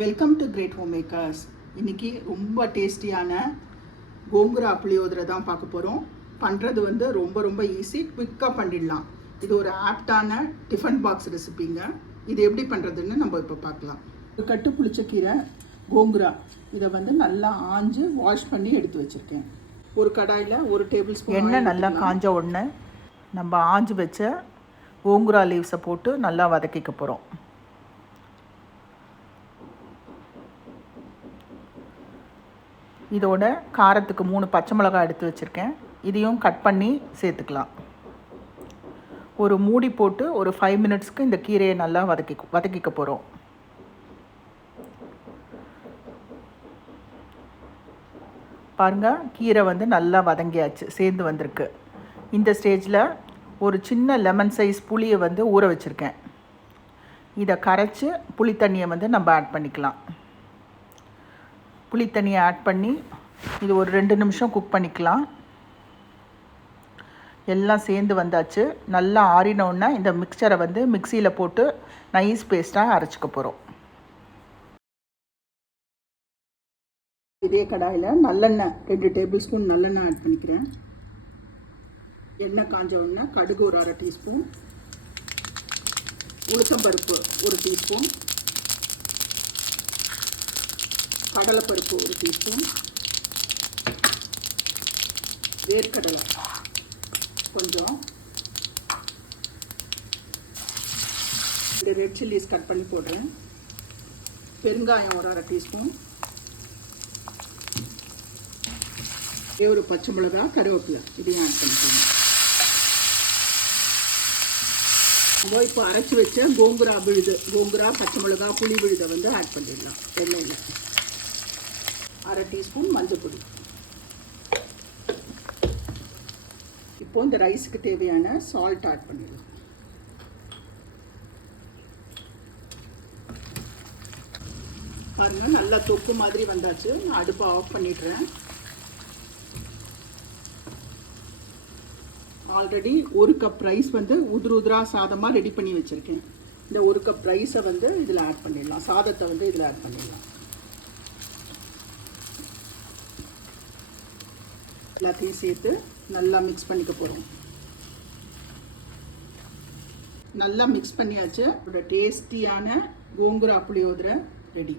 Welcome to great home makers. இன்றைக்கி ரொம்ப டேஸ்டியான கோங்குரா புளியோதரை தான் பார்க்க போகிறோம். பண்ணுறது வந்து ரொம்ப ஈஸி, குவிக்காக பண்ணிடலாம். இது ஒரு ஆப்டான டிஃபன் பாக்ஸ் ரெசிபிங்க. இது எப்படி பண்ணுறதுன்னு நம்ம இப்போ பார்க்கலாம். ஒரு கட்டு புளிச்சக்கீரை கோங்குரா, இதை வந்து நல்லா ஆஞ்சு வாஷ் பண்ணி எடுத்து வச்சுருக்கேன். ஒரு கடாயில் 1 டேபிள் ஸ்பூன் எண்ணெய் நல்லா காஞ்ச உடனே நம்ம ஆஞ்சு வச்ச கோங்குரா லீவ்ஸை போட்டு நல்லா வதக்கிக்க போகிறோம். இதோட காரத்துக்கு 3 பச்சை மிளகாய் எடுத்து வச்சுருக்கேன். இதையும் கட் பண்ணி சேர்த்துக்கலாம். ஒரு மூடி போட்டு ஒரு 5 மினிட்ஸ்க்கு இந்த கீரையை நல்லா வதக்கிக்க போகிறோம். பாருங்கள், கீரை வந்து நல்லா வதங்கியாச்சு, சேர்ந்து வந்திருக்கு. இந்த ஸ்டேஜில் ஒரு சின்ன லெமன் சைஸ் புளியை வந்து ஊற வச்சுருக்கேன். இதை கரைச்சி புளி தண்ணியை வந்து நம்ம ஆட் பண்ணிக்கலாம். புளி தண்ணியை ஆட் பண்ணி இது ஒரு 2 நிமிஷம் குக் பண்ணிக்கலாம். எல்லாம் சேர்ந்து வந்தாச்சு. நல்லா ஆறினோன்னா இந்த மிக்சரை வந்து மிக்சியில் போட்டு நைஸ் பேஸ்ட்டாக அரைச்சிக்க போகிறோம். இதே கடாயில் நல்லெண்ணெய் 2 டேபிள் ஸ்பூன் நல்லெண்ணெய் ஆட் பண்ணிக்கிறேன். எண்ணெய் காஞ்ச உடனே கடுகு ஒரு 1/2 டீஸ்பூன், உளுத்தம்பருப்பு 1 டீஸ்பூன், கடலைப்பருப்பு 1 டீஸ்பூன், வேர்க்கடலை கொஞ்சம், 2 ரெட் சில்லிஸ் கட் பண்ணி போடுறேன், பெருங்காயம் ஒரு 1/2 டீஸ்பூன், ஒரு பச்சை மிளகா, கருவேப்பிலை இதையும் ஆட் பண்ணிக்கோங்க. நம்ம இப்போ அரைச்சி வச்ச கோங்குரா விழுது, கோங்குரா பச்சை மிளகா புளி விழுதை வந்து ஆட் பண்ணிடலாம். எண்ணெயில் 1/2 டீஸ்பூன் மஞ்சள் பொடி. இப்போ இந்த ரைஸுக்கு தேவையான சால்ட் ஆட் பண்ணிடலாம். பாருங்கள், நல்லா தொக்கு மாதிரி வந்தாச்சு. நான் அடுப்பை ஆஃப் பண்ணிடுறேன். ஆல்ரெடி 1 கப் ரைஸ் வந்து உதிரா சாதமாக ரெடி பண்ணி வச்சுருக்கேன். இந்த 1 கப் ரைஸை வந்து இதில் ஆட் பண்ணிடலாம். சாதத்தை வந்து இதில் ஆட் பண்ணிடலாம். எல்லாத்தையும் சேர்த்து நல்லா மிக்ஸ் பண்ணிக்க போகிறோம். நல்லா மிக்ஸ் பண்ணியாச்சு. டேஸ்டியான கோங்குரா புளியோதரை ரெடி.